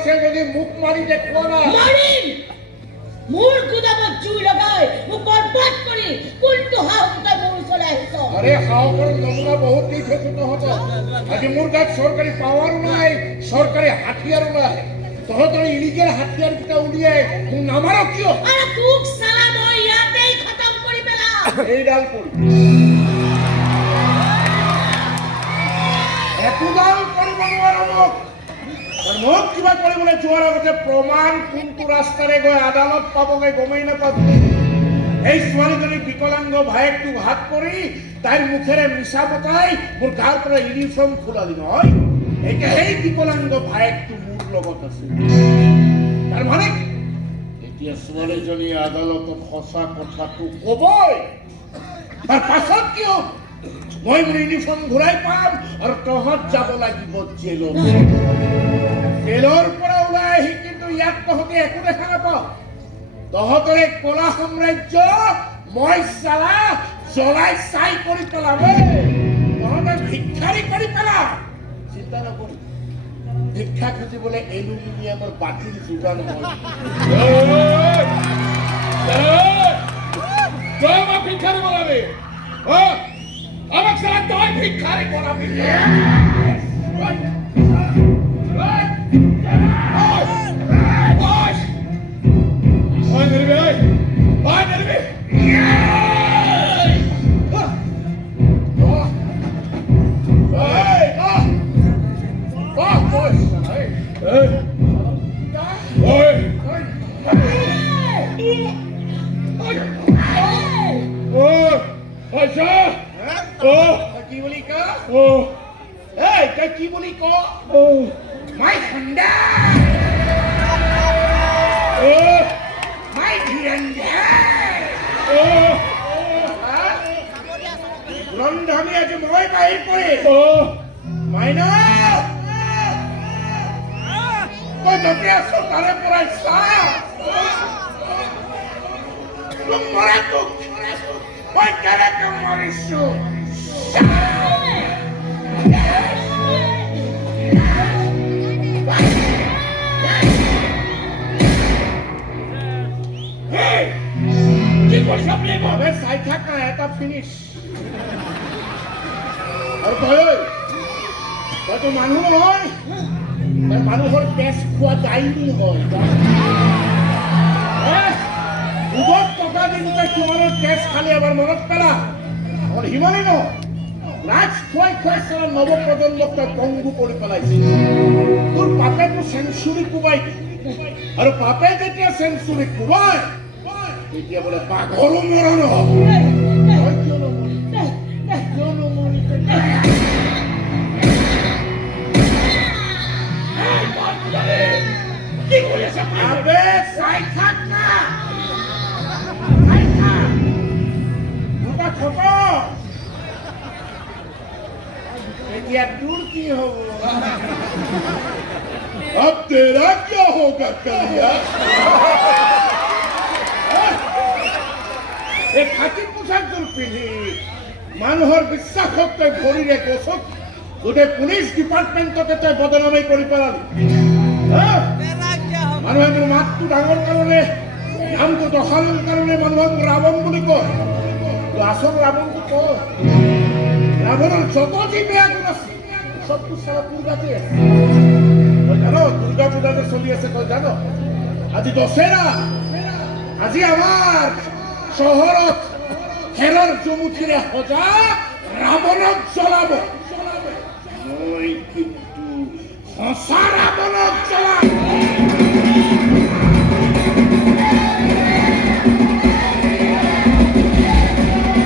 আছে যদি মুখ মাৰি দেখুৱা না মাৰিম মোৰ গুদামত জুই লগাই মোক বৰবাদ কৰি কোনটো হাওঁতে মোৰ ওচৰলৈ আহিছ আৰে সাহসৰ নমুনা বহুত দি থৈছো তহঁতক আজি মোৰ গাত চৰকাৰী পাৱাৰো নাই চৰকাৰী হাতিয়াৰো নাই তহঁতৰ ইলিগেল হাতিয়াৰ কেইটা উলিয়াই মোক নামাৰ কিয় আৰে তোক সালা মই ইয়াতেই খতম কৰি পেলাম এইডাল কৰি একোডাল কৰিব নোৱাৰো মোক কিবা কৰিবলৈ যোৱাৰ আগতে প্ৰমাণ কোনটো ৰাস্তাৰে গৈ আদালত পাবগৈ গমেই নাপাবো এই ছোৱালীজনী বিকলাংগ ভায়েকটোক হাত কৰি তাইৰ মুখেৰে মিছা পতাই মোৰ গাৰ পৰা ইউনিফৰ্ম খোলালি নহয় এতিয়া সেই বিকলাংগ ভায়েকটো মোৰ লগত আছে তাৰ মানে এতিয়া ছোৱালীজনী আদালতত সঁচা কথাটো ক'বই তাৰ পাছত কিয় মই মোৰ ইউনিফৰ্ম ঘূৰাই পাম আৰু তহঁত যাব লাগিব জেলৰ পৰা ওলাই আহি কিন্তু ইয়াত তহঁতে একো দেখা নাপাওঁ তহঁতৰ এই কলা সাম্ৰাজ্য মই চালা জ্বলাই চাই কৰি পেলাম তহঁতে ভিক্ষাৰী কৰি পেলাম চিন্তা নকৰি ভিক্ষা খুজিবলৈ এলুমিনিয়ামৰ বাতিল যোগান হয় ভিক্ষাৰী বনাবি আমাক চালা তই ভিক্ষাৰী বনাবি কি বুলি ক মাই ঠাণ্ডা মাই ধীৰন্ধা ৰন্ধনী আজি মই বাহিৰ কৰি মাইনা তই য'তে আছ তাৰে পৰাই চা মৰাটোক মই কেনেকে মৰিছো চাই থাক না এটা ফিনিশ আৰু তইতো মানুহ নহয় মানুহৰ তেজ খোৱা ডাইনি হয় দুবত টকা দি গোটেই তোমালোকৰ তেজ খালি এবাৰ মনত পেলা আৰু সিমানেই ন ৰাজ খুৱাই খুৱাই চালা নৱপ্ৰজন্মক তই পংগু কৰি পেলাইছে তোৰ বাপেতো চেঞ্চুৰী কোবাই আৰু বাপে যেতিয়া চেঞ্চুৰী কোবাই এতিয়া বোলে বাঘৰো মৰণ হ'ব কি কৰি আছে আবে চাই থাক না চাই থাক দুটা খবৰ এতিয়া তোৰ কি হ'ব अब तेरा क्या होगा कलिया এই খাকি পোচাকযোৰ পিন্ধি মানুহৰ বিশ্বাসক তই ভৰিৰে গছত গোটেই পুলিচ ডিপাৰ্টমেণ্টতে তই বদনামী কৰি পেলালি মানুহে মোৰ মাতটো ডাঙৰ কাৰণে নামটো দখালৰ কাৰণে মানুহক ৰাৱণ বুলি কয় আচল ৰাৱণটো কয় ৰাৱণৰ যত যি বেয়া গুণ আছে চবটো চালা তোৰ গাতে আছে তই জানো দুৰ্গা পূজাটো চলি আছে তই জানো আজি দশেৰা আজি আমাৰ চহৰত খেৰৰ জুমুঠিৰে সজা ৰাৱণক জ্বলাব মই কিন্তু সঁচা